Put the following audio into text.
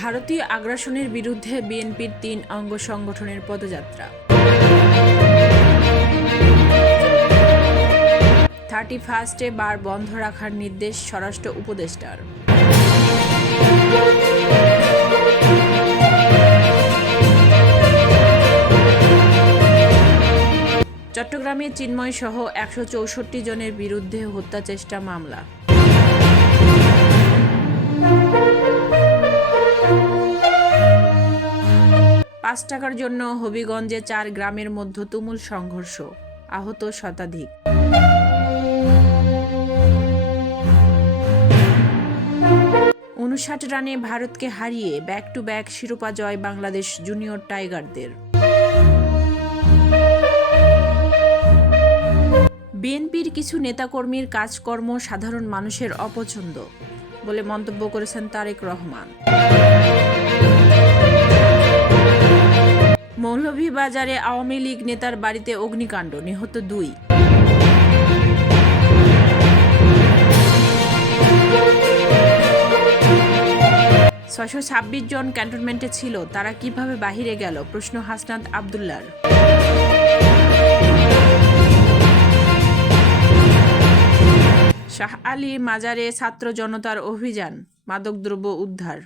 ভারতীয় আগ্রাসনের বিরুদ্ধে বিএনপির তিন অঙ্গ সংগঠনের পদযাত্রা। থার্টি ফার্স্টে বার বন্ধ রাখার নির্দেশ স্বরাষ্ট্র উপদেষ্টার। চট্টগ্রামে চিন্ময় সহ একশো চৌষট্টি জনের বিরুদ্ধে হত্যা চেষ্টা মামলা। পাঁচ টাকার জন্য হবিগঞ্জে চার গ্রামের মধ্যে তুমুল সংঘর্ষ, আহত শতাধিক। উনষাট রানে ভারতকে হারিয়ে ব্যাক টু ব্যাক শিরোপা জয় বাংলাদেশ জুনিয়র টাইগারদের বিএনপির কিছু নেতাকর্মীর কাজকর্ম সাধারণ মানুষের অপছন্দ বলে মন্তব্য করেছেন তারেক রহমান। মৌলভীবাজারে আওয়ামী লীগ নেতার বাড়িতে অগ্নিকাণ্ড, নিহত দুই। ছয়শো ছাব্বিশ জন ক্যান্টনমেন্টে ছিল, তারা কীভাবে বাহিরে গেল? প্রশ্ন হাসনাত আবদুল্লার। শাহ আলী মাজারে ছাত্র জনতার অভিযান, মাদকদ্রব্য উদ্ধার।